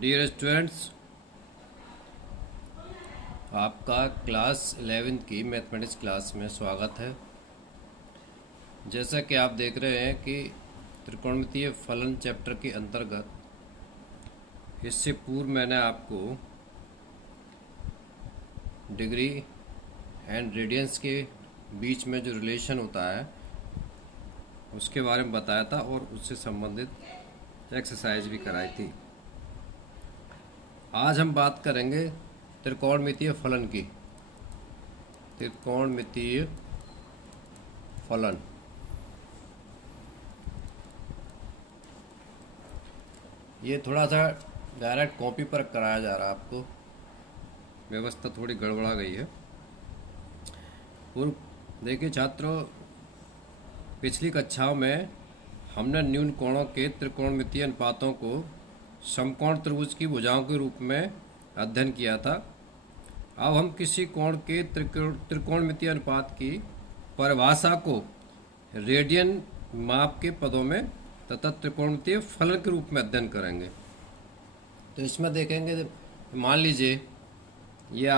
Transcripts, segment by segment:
Dear students, आपका class 11th की mathematics class में स्वागत है। जैसा कि आप देख रहे हैं कि त्रिकोणमितीय फलन चैप्टर के अंतर्गत इससे पूर्व मैंने आपको डिग्री एंड रेडियंस के बीच में जो रिलेशन होता है उसके बारे में बताया था और उससे संबंधित एक्सरसाइज भी कराई थी। आज हम बात करेंगे त्रिकोणमितीय फलन की। त्रिकोणमितीय फलन ये थोड़ा सा डायरेक्ट कॉपी पर कराया जा रहा है, आपको व्यवस्था थोड़ी गड़बड़ा गई है। पूर्व देखिए छात्रों, पिछली कक्षाओं में हमने न्यून कोणों के त्रिकोणमितीय अनुपातों को समकोण त्रिभुज की भुजाओं के रूप में अध्ययन किया था। अब हम किसी कोण के त्रिकोणमितीय अनुपात की परिभाषा को रेडियन माप के पदों में तथा त्रिकोणमितीय फलन के रूप में अध्ययन करेंगे। तो इसमें देखेंगे, मान लीजिए ये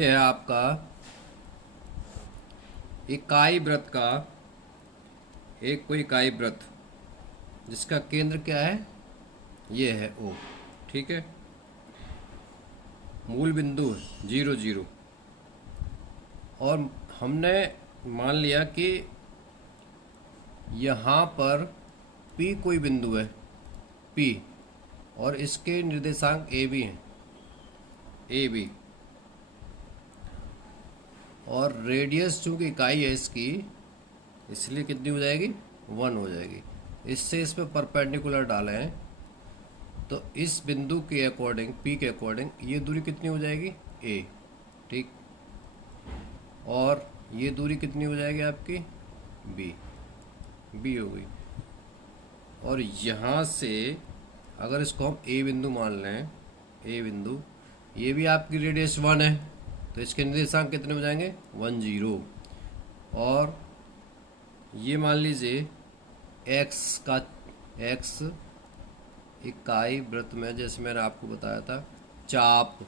है आपका इकाई वृत्त का कोई इकाई वृत्त जिसका केंद्र क्या है, ये है O, ठीक है। मूल बिंदु 0 0 और हमने मान लिया कि यहाँ पर P कोई बिंदु है P और इसके निर्देशांक AB हैं AB और रेडियस चूंकि इकाई है इसकी, इसलिए कितनी हो जाएगी, 1 हो जाएगी। इससे इस पर परपेंडिकुलर डाले हैं तो इस बिंदु के अकॉर्डिंग P के अकॉर्डिंग ये दूरी कितनी हो जाएगी, A, ठीक। और ये दूरी कितनी हो जाएगी आपकी, B हो गई। और यहाँ से अगर इसको हम A बिंदु मान लें, A बिंदु, ये भी आपकी रेडियस 1 है तो इसके निर्देशांक कितने हो जाएंगे, 1 0। और ये मान लीजिए x इकाई वृत्त में, जैसे मैंने आपको बताया था, चाप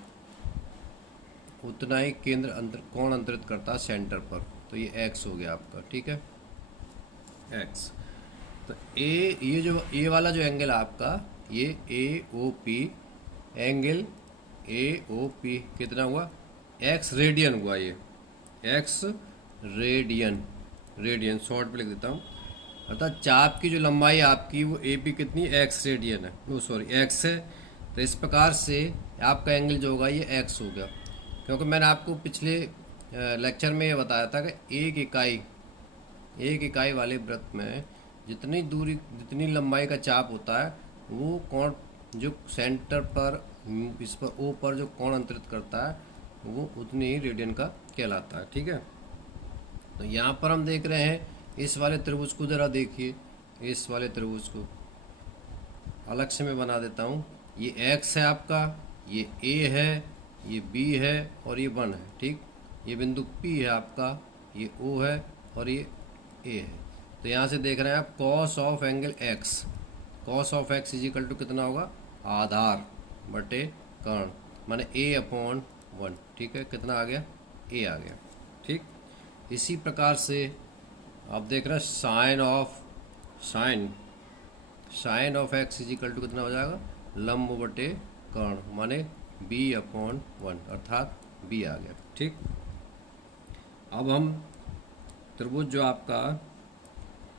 उतना ही कोण अंतरित करता है सेंटर पर, तो ये x हो गया आपका, ठीक है, x। तो ये वाला जो एंगल है आपका, ये AOP एंगल AOP कितना हुआ, x रेडियन हुआ, ये x रेडियन शॉर्ट पे लिख देता हूँ। अर्थात चाप की जो लंबाई आपकी वो AP कितनी, x रेडियन है, x है। तो इस प्रकार से आपका एंगल जो होगा ये x हो गया, क्योंकि मैंने आपको पिछले लेक्चर में ये बताया था कि एक इकाई वाले वृत्त में जितनी लंबाई का चाप होता है वो कोण जो सेंटर पर इस पर O पर जो कोण अंतरित करता है वो उतनी ही रेडियन का कहलाता है, ठीक है। तो यहाँ पर हम देख रहे हैं इस वाले त्रिभुज को, ज़रा देखिए इस वाले त्रिभुज को अलग से मैं बना देता हूँ। ये x है आपका, ये A है, ये B है और ये 1 है, ठीक। ये बिंदु P है आपका, ये O है और ये A है। तो यहाँ से देख रहे हैं आप cos of angle x equal to कितना होगा, आधार बटे कर्ण, माने A/1, ठीक है। कितना आ गया, A आ गया, ठीक। इसी प्रकार से आप देख रहे हैं sine of x equal to कितना हो जाएगा, लंब बटे कर्ण, माने B/1, अर्थात B आ गया, ठीक। अब हम त्रिभुज जो आपका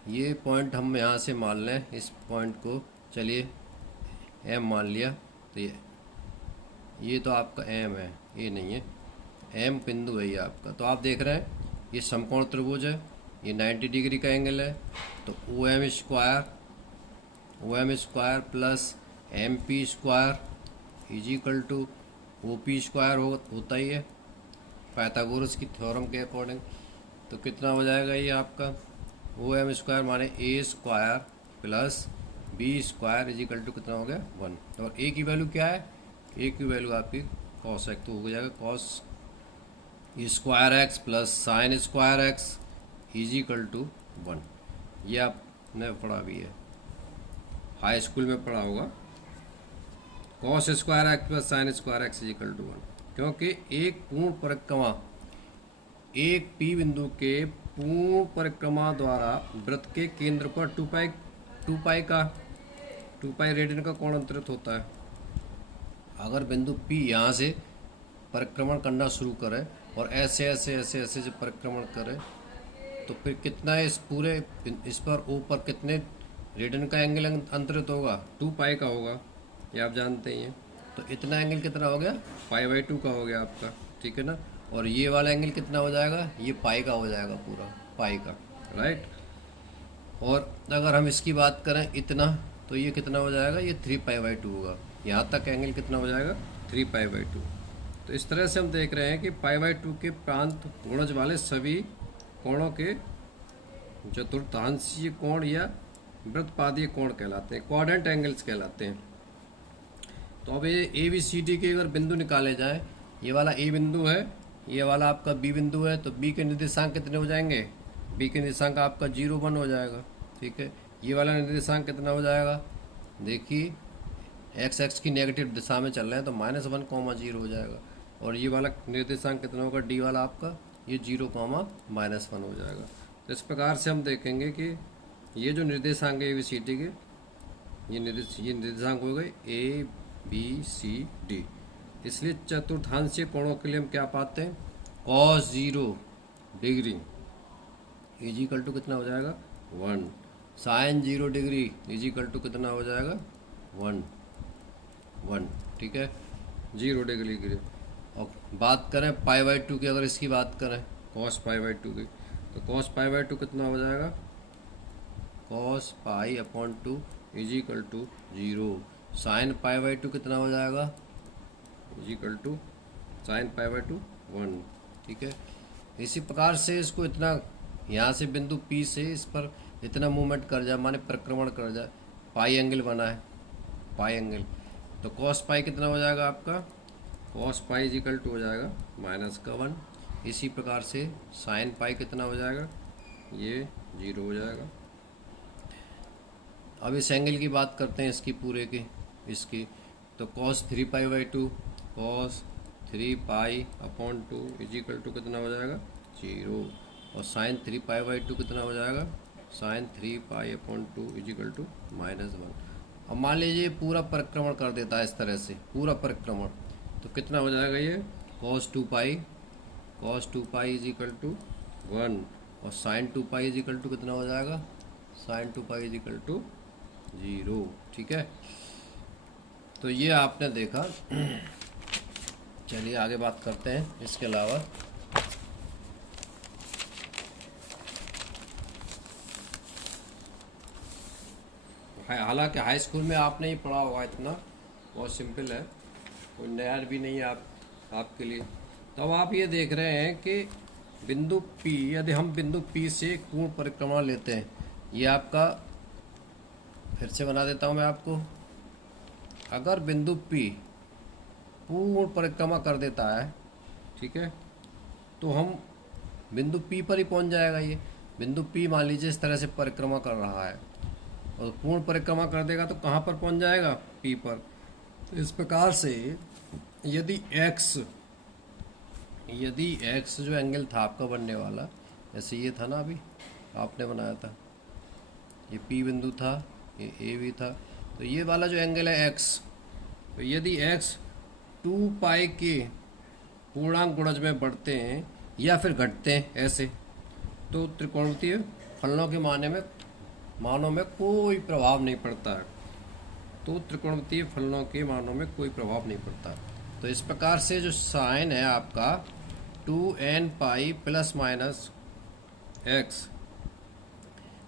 ये पॉइंट हम यहाँ से मान लें, इस पॉइंट को चलिए M मान लिया, तो ये तो आपका M है, ये नहीं है, M बिंदु है ये आपका। तो आप देख रहे हैं ये समकोण त्रिभुज है, ये 90 डिग्री का एंगल है, तो OM square plus MP square equal to OP square होता ही है पाइथागोरस की थ्योरम के अकॉर्डिंग। तो कितना हो जाएगा ये आपका OM स्क्वायर माने A square plus B square equal to कितना हो गया, 1। और A की वैल्यू क्या है, A की वैल्यू आपकी cos x, तो हो जाएगा cos square x plus sine square x equal to 1। ये आपने पढ़ा भी है। हाई स्कूल में पढ़ा होगा, cos square x plus sine square x is equal to 1। क्योंकि एक पूर्ण परिक्रमा, एक पी बिंदु के पूर्ण परिक्रमा द्वारा वृत्त के केंद्र पर 2 पाई रेडियन का कोण अंतरित होता है। अगर बिंदु पी यहाँ से परिक्रमण करना शुरू करे और ऐसे ऐसे ऐसे ऐसे जो परिक्रमण करे, तो फिर कितना इस पूरे इस पर ओ पर कितने रेडियन का एंगल अंतरित होगा? 2 पाई का होगा, ये आप जानते ही हैं। तो इतना एंगल कितना हो गया? पाई/2 का हो गया आपका, ठीक है ना। और ये वाला एंगल कितना हो जाएगा? ये पाई का हो जाएगा, पूरा पाई का, राइट। और अगर हम इसकी बात करें इतना, तो ये कितना हो जाएगा? ये 3 पाई/2 होगा। यहाँ तक एंगल कितना हो जाएगा? 3 पाई/2। तो इस तरह से हम देख रहे हैं कि पाई/2 के प्रांत गुणज वाले सभी कोणों के चतुर्थांशीय कोण या वृत्तपादीय कोण कहलाते हैं, क्वाड्रेंट एंगल्स कहलाते हैं। तो अब ये ABCD के अगर बिंदु निकाले जाएं, ये वाला A बिंदु है, ये वाला आपका B बिंदु है, तो B के निर्देशांक कितने हो जाएंगे? B के निर्देशांक आपका 0, 1 हो जाएगा, ठीक है। ये वाला निर्देशांक कितना हो जाएगा? देखिए x की नेगेटिव दिशा में चल रहे हैं तो -1, 0 हो जाएगा। और ये वाला निर्देशांक कितना होगा? D वाला आपका ये 0, -1 हो जाएगा। तो इस प्रकार से हम देखेंगे कि ये जो निर्देशांक है ABCD के, ये निर्देशांक हो गए ABCD। इसलिए चतुर्थांशीय कोणों के लिए हम क्या पाते हैं? cos 0 degree is equal to कितना हो जाएगा? 1। Sine 0 degree is equal to कितना हो जाएगा? 1, ठीक है, 0 डिग्री के लिए। और बात करें पाई/2 की, अगर इसकी बात करें cos पाई/2 की, तो cos पाई/2 कितना हो जाएगा? cos पाई/2 इज इक्वल टू 0। साइन पाई/2 कितना हो जाएगा? इज इक्वल टू साइन पाई/2 1, ठीक है। इसी प्रकार से इसको इतना यहाँ से बिंदु P से इस पर इतना मूवमेंट कर जाए, माने परिक्रमण कर जाए, पाई एंगल बना है, पाई एंगल। तो cos पाई कितना हो जाएगा आपका? cos pi is equal to हो जाएगा -1। इसी प्रकार से साइन पाई कितना हो जाएगा? ये 0 हो जाएगा। अब इस एंगल की बात करते हैं, इसकी पूरे की, इसकी। तो cos 3 पाई/2, cos 3 पाई/2 इज इक्वल टू कितना हो जाएगा? 0। और साइन 3 पाई/2 कितना हो जाएगा? साइन 3 पाई/2 इज इक्वल टू -1। अब मान लीजिए पूरा परिक्रमण कर देता है इस तरह से, पूरा परिक्रमण, तो कितना हो जाएगा? ये cos 2 pi is equal to 1। और sine 2 pi is equal to कितना हो जाएगा? Sine 2 pi is equal to 0, ठीक है। तो ये आपने देखा। चलिए आगे बात करते हैं इसके अलावा। हालांकि हाई स्कूल में आपने ही पढ़ा होगा, इतना बहुत सिंपल है, कोई नया भी नहीं है आपके लिए। तो अब आप ये देख रहे हैं कि बिंदु P, यदि हम बिंदु P से एक पूर्ण परिक्रमा लेते हैं, ये आपका, फिर से बना देता हूँ मैं आपको। अगर बिंदु P पूर्ण परिक्रमा कर देता है, ठीक है, तो हम बिंदु P पर ही पहुँच जाएगा। ये बिंदु P मान लीजिए इस तरह से परिक्रमा कर रहा है, और पूर्ण परिक्रमा कर देगा तो कहाँ पर पहुँच जाएगा? P पर। तो इस प्रकार से यदि x जो एंगल था आपका बनने वाला, जैसे ये था ना, अभी आपने बनाया था, ये P बिंदु था, ये A भी था, तो ये वाला जो एंगल है x, तो यदि x 2 पाई के पूर्णांक गुणज में बढ़ते हैं या फिर घटते हैं ऐसे, तो त्रिकोणमितीय फलनों के मानों में कोई प्रभाव नहीं पड़ता है। तो त्रिकोणमितीय फलनों के मानों में कोई प्रभाव नहीं पड़ता। तो इस प्रकार से जो साइन है आपका 2n pi plus minus x,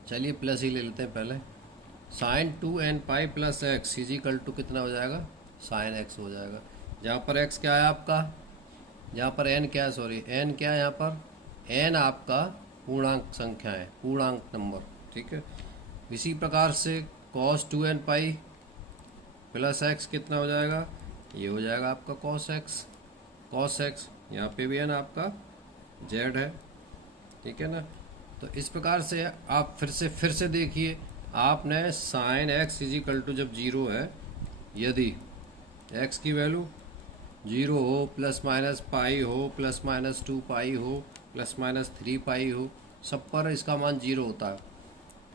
चलिए प्लस ही ले लेते हैं पहले, sine 2n pi plus x is equal to कितना हो जाएगा? साइन x हो जाएगा। जहाँ पर x क्या है आपका, जहाँ पर n क्या है, सॉरी n क्या है, यहाँ पर n आपका पूर्णांक संख्या है, पूर्णांक नंबर, ठीक है। इसी प्रकार से cos 2n pi plus x कितना हो जाएगा? ये हो जाएगा आपका cos x, यहाँ पे भी है ना आपका z है, ठीक है ना। तो इस प्रकार से आप फिर से देखिए, आपने sine x is equal to जब जीरो है, यदि एक्स की वैल्यू जीरो हो, प्लस माइनस पाई हो, प्लस माइनस 2 पाई हो, प्लस माइनस 3 पाई हो, सब पर इसका मान जीरो होता है।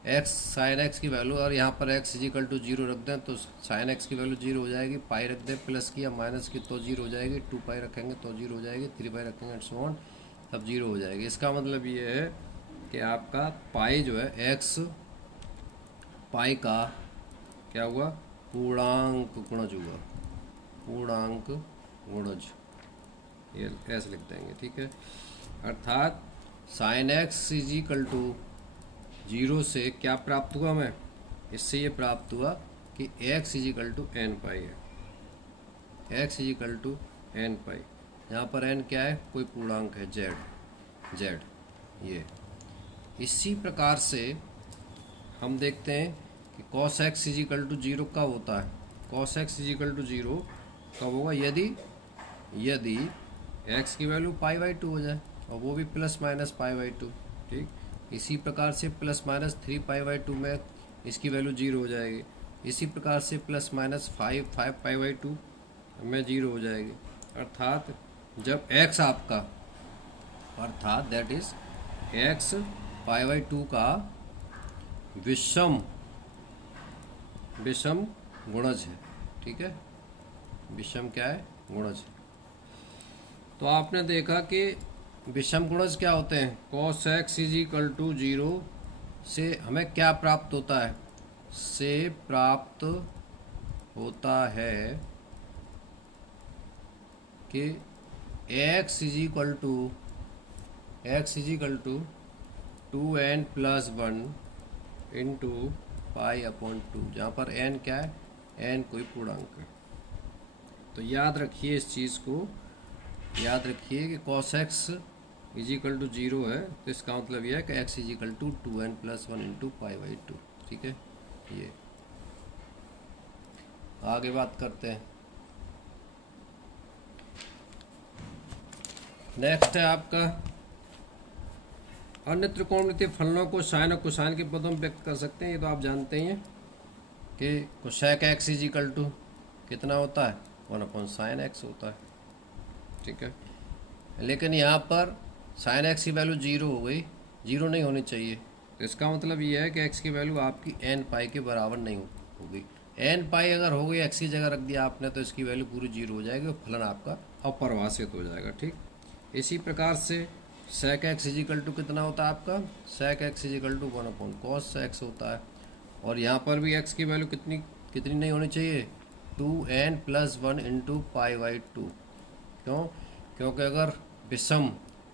एक्स साइन एक्स की वैल्यू, और यहाँ पर x is equal to zero रख दें तो साइन एक्स की वैल्यू जीरो हो जाएगी। पाई रख दें प्लस की या माइनस की तो जीरो हो जाएगी। 2 पाई रखेंगे तो जीरो हो जाएगी। 3 पाई रखेंगे एंड सो ऑन, तब जीरो हो जाएगी। इसका मतलब ये है कि आपका पाई जो है एक्स पाई का क्या हुआ, पूर्णांक गुणज हुआ, पूर्णांक गुणज, ये ऐसे लिख देंगे, ठीक है। अर्थात sine x is equal to zero से क्या प्राप्त हुआ हमें, इससे ये प्राप्त हुआ कि x is equal to n pi है। x is equal to n pi, यहाँ पर n क्या है, कोई पूर्णांक है, z ये। इसी प्रकार से हम देखते हैं कि cos x is equal to zero कब होता है। cos x is equal to zero कब होगा, यदि x की वैल्यू पाई बाई टू हो जाए, और वो भी plus minus pi by two, ठीक। इसी प्रकार से plus minus 3 pi by to में इसकी वैल्यू जीरो हो जाएगी। इसी प्रकार से plus minus 5 pi by to में जीरो हो जाएगी। अर्थात जब x आपका, अर्थात that is x pi by to का विषम गुणज है, ठीक है। विषम क्या है, गुणज है। तो आपने देखा कि विषम गुणज क्या होते हैं। cos x is equal to zero से हमें क्या प्राप्त होता है, से प्राप्त होता है कि x is equal to 2n plus 1 into pi upon two, जहाँ पर n क्या है, n कोई पूर्णांक है। तो याद रखिए, इस चीज़ को याद रखिए कि cos x is equal to zero है, तो इसका मतलब यह है कि x is equal to 2n plus 1 into pi by two, ठीक है। ये आगे बात करते हैं। नेक्स्ट है आपका अन्य त्रिकोणमितीय फलनों को साइन और कोसाइन के पदों में व्यक्त कर सकते हैं। ये तो आप जानते ही हैं कि cosec x is equal to कितना होता है, 1/sin x होता है, ठीक है। लेकिन यहाँ पर साइन एक्स की वैल्यू जीरो हो गई, जीरो नहीं होनी चाहिए। तो इसका मतलब ये है कि एक्स की वैल्यू आपकी एन पाई के बराबर नहीं होगी। एन पाई अगर हो गई, एक्स की जगह रख दिया आपने, तो इसकी वैल्यू पूरी जीरो हो जाएगी और फलन आपका अपरिभाषित हो जाएगा, ठीक। इसी प्रकार से सेक एक्स इजिकल टू कितना होता है आपका, sec x equal to 1/cos x होता है। और यहाँ पर भी एक्स की वैल्यू कितनी नहीं होनी चाहिए, 2n plus 1 into pi by to. क्यों, क्योंकि अगर विषम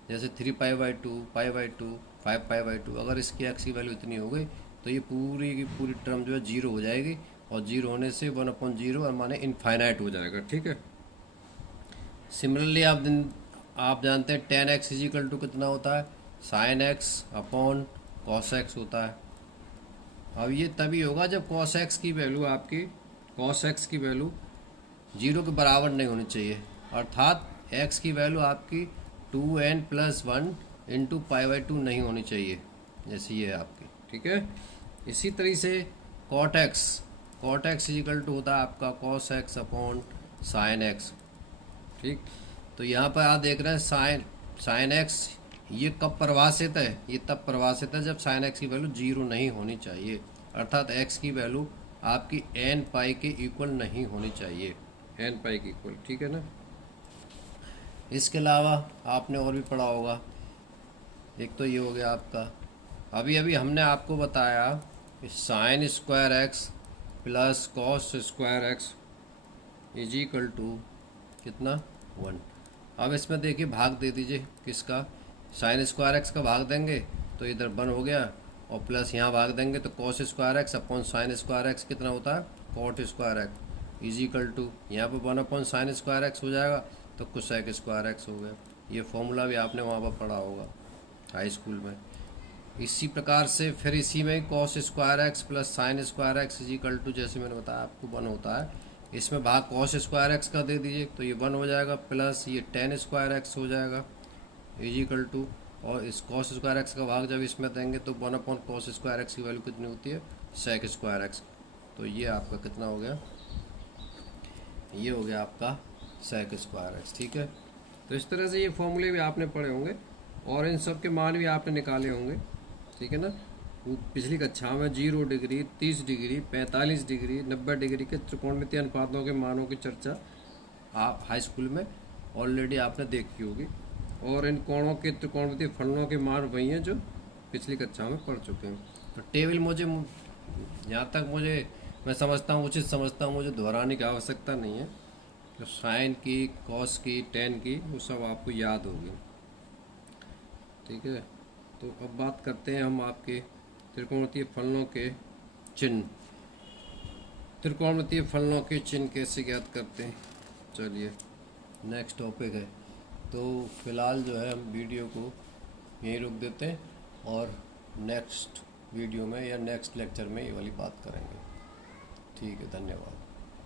जैसे 3 पाई by to, pi by to, 5 pi by to, अगर इसकी एक्स की वैल्यू इतनी हो गई तो ये पूरी की पूरी टर्म जो है जीरो हो जाएगी, और जीरो होने से 1/0 और माने इनफाइनाइट हो जाएगा, ठीक है। सिमिलरली आप जानते हैं tan x इजिकल टू कितना होता है, sin x upon cos x होता है। अब ये तभी होगा जब cos x की वैल्यू आपकी, cos x की वैल्यू जीरो के बराबर नहीं होनी चाहिए, अर्थात x की वैल्यू आपकी 2n plus 1 into pi by to नहीं होनी चाहिए, जैसे ये है आपकी, ठीक है। इसी तरीके से cot x इजिकल टू होता है आपका cos x upon sin x, ठीक। तो यहाँ पर आप देख रहे हैं साइन एक्स ये कब परिभाषित है, ये तब परिभाषित है जब साइन एक्स की वैल्यू जीरो नहीं होनी चाहिए, अर्थात एक्स की वैल्यू आपकी एन पाई के इक्वल नहीं होनी चाहिए, एन पाई के इक्वल, ठीक है ना। इसके अलावा आपने और भी पढ़ा होगा, एक तो ये हो गया आपका, अभी हमने आपको बताया sine square x plus cos square x is equal to कितना 1। अब इसमें देखिए भाग दे दीजिए किसका, साइन स्क्वायर एक्स का भाग देंगे तो इधर 1 हो गया, और प्लस यहाँ भाग देंगे तो cos square x upon sine square x कितना होता है, cot square x is equal to यहाँ पर 1/sin स्क्वायर एक्स हो जाएगा, तो कोसेक स्क्वायर एक्स हो गया। ये फॉर्मूला भी आपने वहाँ पर पढ़ा होगा हाई स्कूल में। इसी प्रकार से फिर इसी में cos square x plus sine square x is equal to, जैसे मैंने बताया आपको 1 होता है, इसमें भाग कॉस स्क्वायर एक्स का दे दीजिए तो ये 1 हो जाएगा, प्लस ये tan स्क्वायर एक्स हो जाएगा इज इक्वल टू, और इस कॉस स्क्वायर एक्स का भाग जब इसमें देंगे तो 1/cos स्क्वायर एक्स की वैल्यू कितनी होती है, सेक स्क्वायर एक्स। तो ये आपका कितना हो गया, ये हो गया आपका सेक स्क्वायर एक्स। ठीक है, तो इस तरह से ये फॉर्मूले भी आपने पढ़े होंगे और इन सब के मान भी आपने निकाले होंगे। ठीक है ना, वो पिछली कक्षा में 0 डिग्री, 30 डिग्री, 45 डिग्री, 90 डिग्री के त्रिकोणमितीय अनुपातों के मानों की चर्चा आप हाई स्कूल में ऑलरेडी आपने देखी होगी, और इन कोणों के त्रिकोणमितीय फलनों के मान वही हैं जो पिछली कक्षा में पढ़ चुके हैं। तो टेबल मुझे यहाँ तक मैं समझता हूँ, उचित समझता हूँ, मुझे दोहराने की आवश्यकता नहीं है। तो साइन की, कॉस की, टेन की, वो सब आपको याद होगी। ठीक है, तो अब बात करते हैं हम आपके त्रिकोणमितीय फलनों के चिन्ह। त्रिकोणमितीय फलनों के चिन्ह कैसे ज्ञात करते हैं, चलिए नेक्स्ट टॉपिक है। तो फिलहाल जो है हम वीडियो को यहीं रोक देते हैं और नेक्स्ट वीडियो में या नेक्स्ट लेक्चर में ये वाली बात करेंगे। ठीक है, धन्यवाद।